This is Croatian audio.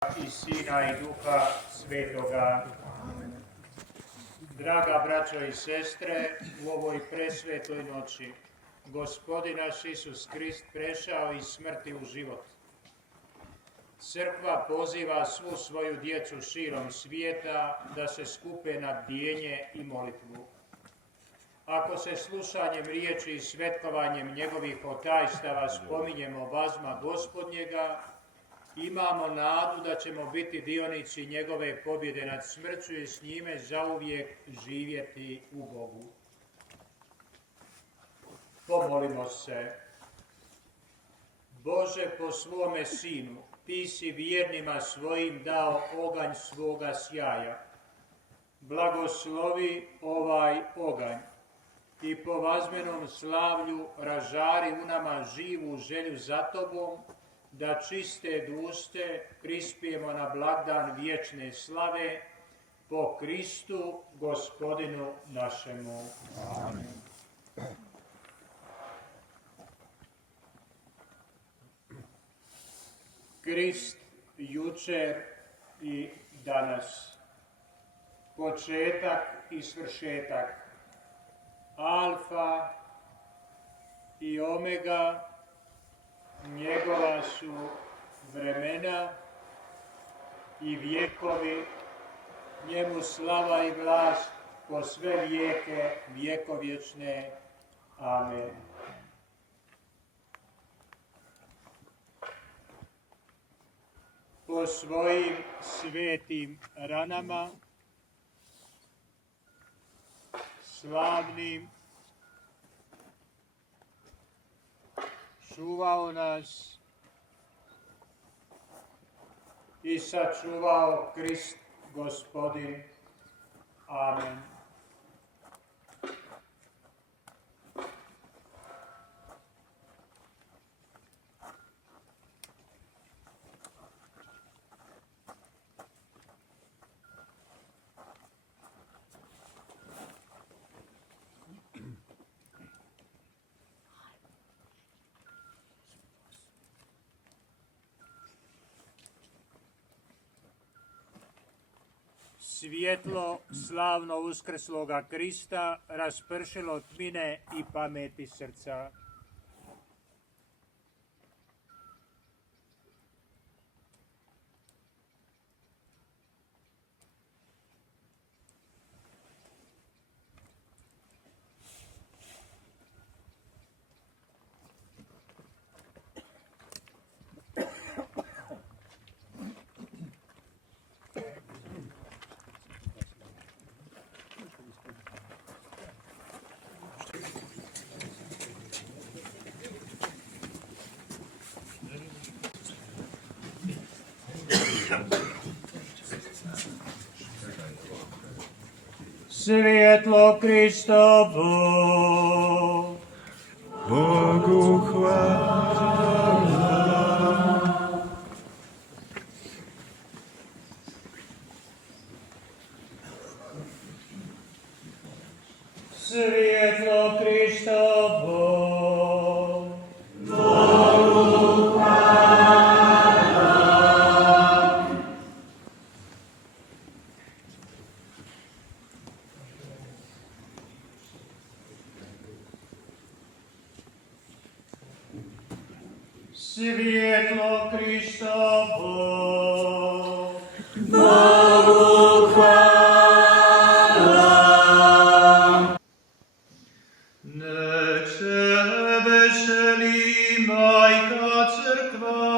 i Sina i Duha Svetoga. Draga braćo i sestre, u ovoj presvetoj noći Gospodin naš Isus Krist prešao iz smrti u život. Crkva poziva svu svoju djecu širom svijeta da se skupe na bdijenje i molitvu. Ako se slušanjem riječi i svetkovanjem njegovih otajstava spominjemo vazma Gospodnjega, imamo nadu da ćemo biti dionici njegove pobjede nad smrću i s njime zauvijek živjeti u Bogu. Pomolimo se. Bože, po svome Sinu, ti si vjernima svojim dao oganj svoga sjaja. Blagoslovi ovaj oganj i po vazmenom slavlju ražari u nama živu želju za tobom, da čiste duše prispijemo na blagdan vječne slave po Kristu Gospodinu našemu. Amen. Krist jučer i danas, početak i svršetak, alfa i omega, njegova su vremena i vjekovi, njemu slava i vlast po sve vijeke vjekovječne. Amen. Po svojim svetim ranama, slavnim, čuvao nas i sačuvao Krist Gospodin. Amen. Svjetlo slavno uskrsloga Krista raspršilo tmine i pameti srca. Svjetlo Kristovo, Bogu hvala. svjetlo Kristovo, svjetlo Kristovo, Bogu hvala. Nek se veseli Majka Crkva,